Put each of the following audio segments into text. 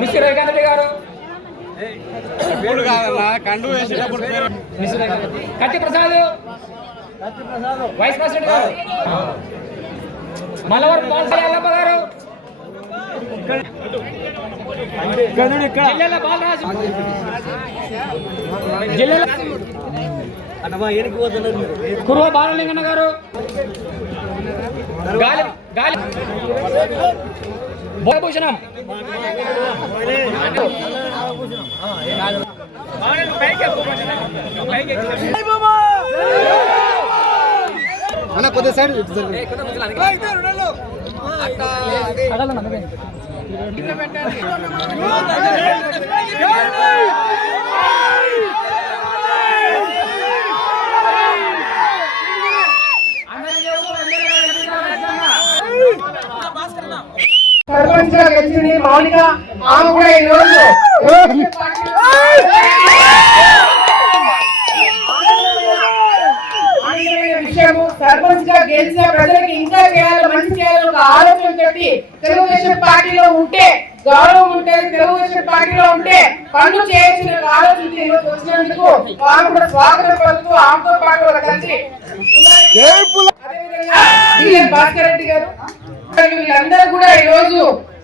Mister Ravikanth గారు, కట్టి Prasad vice president గారు, మలవరం బాలసాయి అల్లప్ప గారు, జిల్లాల బాలరాజు, జిల్లాల కురువ బాలలింగన్న గారు, గాలి గాలి భూషణం, అన్న కొద్ది సైడ్ సర్పంచ్ గా గెలిచింది మౌలిక. ఆమె కూడా ఈ రోజు విషయము సర్పంచ్ గా గెలిచిన ప్రజలకు ఇంకా చేయాలి, మంచి చేయాలని ఒక ఆలోచన తోటి తెలుగుదేశం పార్టీలో ఉంటే గౌరవం ఉంటే, తెలుగుదేశం పార్టీలో ఉంటే పనులు చేయాల్సిన ఆలోచన ఈరోజు వచ్చినందుకు ఆమె కూడా స్వాగతం పలుకుతూ ఆమెతో పాటు కలిసి భాస్కర్ రెడ్డి గారు వీళ్ళందరూ కూడా ఈ రోజు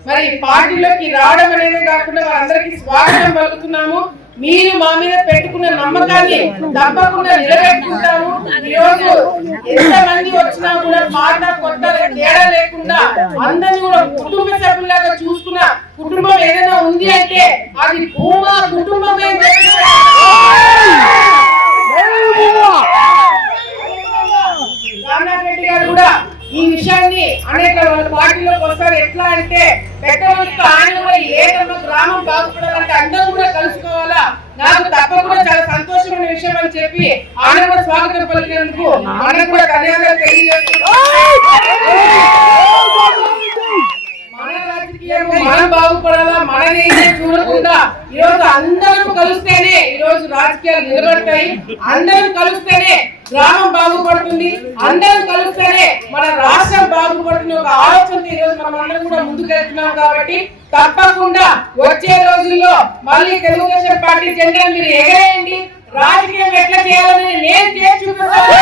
మరి పార్టీలోకి రావడం అనేది కాకుండా వారందరికీ స్వాగతం పలుకుతున్నాము. మీరు మా మీద పెట్టుకున్న నమ్మకాన్ని తప్పకుండా నిలబెట్టుకుంటాము. ఈ రోజు ఎంత మంది వచ్చినా కూడా మాట కొత్త తేడా లేకుండా అందరినీ కూడా కుటుంబ సభ్యులాగా చూసుకున్న కుటుంబం ఏదైనా ఉంది అంటే అది భూమా కుటుంబమే. రామనాథ్ రెడ్డి గారు కూడా ఈ విషయాన్ని అనేక వాళ్ళ పార్టీలోకి వస్తారు. ఎట్లా అంటే పెట్టవలసిన ఆయన కూడా ఏదన్నా గ్రామం బాగుపడాలంటే అందరూ కూడా కలుసుకోవాలా, నాకు తప్పకుండా చాలా సంతోషమైన విషయం అని చెప్పి ఆయన కూడా స్వాగతం పలికినందుకు మనకు కూడా ధన్యవాదాలు తెలియజేస్తున్నాం. మన రాజకీయం మనం బాగుపడాలా, మనది చూడకుండా ఈరోజు అందరం కలిస్తేనే ఈరోజు రాజకీయాలు నిలబడతాయి. అందరం కలిస్తేనే గ్రామం బాగుపడుతుంది, అందరం కలిస్తేనే మన రాష్ట్రం బాగుపడుతుంది. ఒక ఆలోచన ఈరోజు మనం అందరం కూడా ముందుకెళ్తున్నాం కాబట్టి తప్పకుండా వచ్చే రోజుల్లో మళ్ళీ తెలుగుదేశం పార్టీ జెండా మీరు ఎగరేయండి. రాజకీయం ఎట్లా చేయాలని నేను చేసి చూపిస్తాను.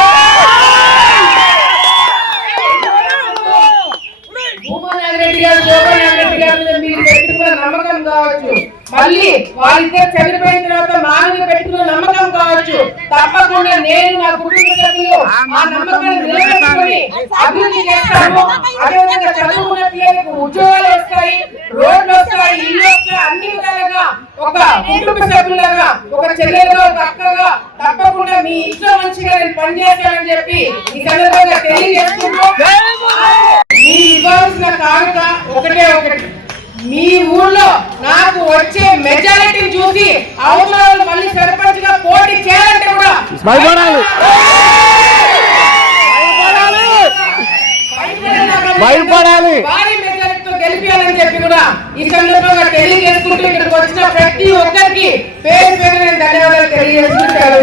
భూమనాథరెడ్డి గారు, శోభనాథరెడ్డి గారి మీద మీరు పెట్టుకున్న నమ్మకం కావచ్చు, మళ్ళీ వాళ్ళిద్దరు చనిపోయిన తర్వాత మా మీద పెట్టుకున్న నమ్మకం కావచ్చు, తప్పకుండా నేను నా కుటుంబ సభ్యులు ఆ నమ్మకాన్ని నిలబెట్టుకుని అభివృద్ధి చేస్తాము. అదేవిధంగా చదువుకున్న పిల్లలకు ఉద్యోగాలు వస్తాయి, రోడ్లు వస్తాయి, ఇల్లు వస్తాయి, అన్ని విధాలుగా ఒక కుటుంబ సభ్యులుగా, ఒక చెల్లెలుగా, ఒక అక్కగా తప్పకుండా మీ ఇంట్లో మంచిగా నేను పనిచేస్తానని చెప్పి ఈ సందర్భంగా తెలియజేస్తున్నాను. మీరు ఇవ్వాల్సిన కానుక ఒకటే ఒకటి, మీ ఊర్లో నాకు వచ్చే మెజారిటీ చూసి అవసరాలు మళ్ళీ సర్పంచ్ గా పోటీ చేయాలంటే కూడా భారీ మెజారిటీతో గెలిపించాలని చెప్పి కూడా ఈ సందర్భంగా తెలియజేసుకుంటూ ఇక్కడికి వచ్చిన ప్రతి ఒక్కరికి పేరు పేరు నేను ధన్యవాదాలు తెలియజేసుకుంటాను.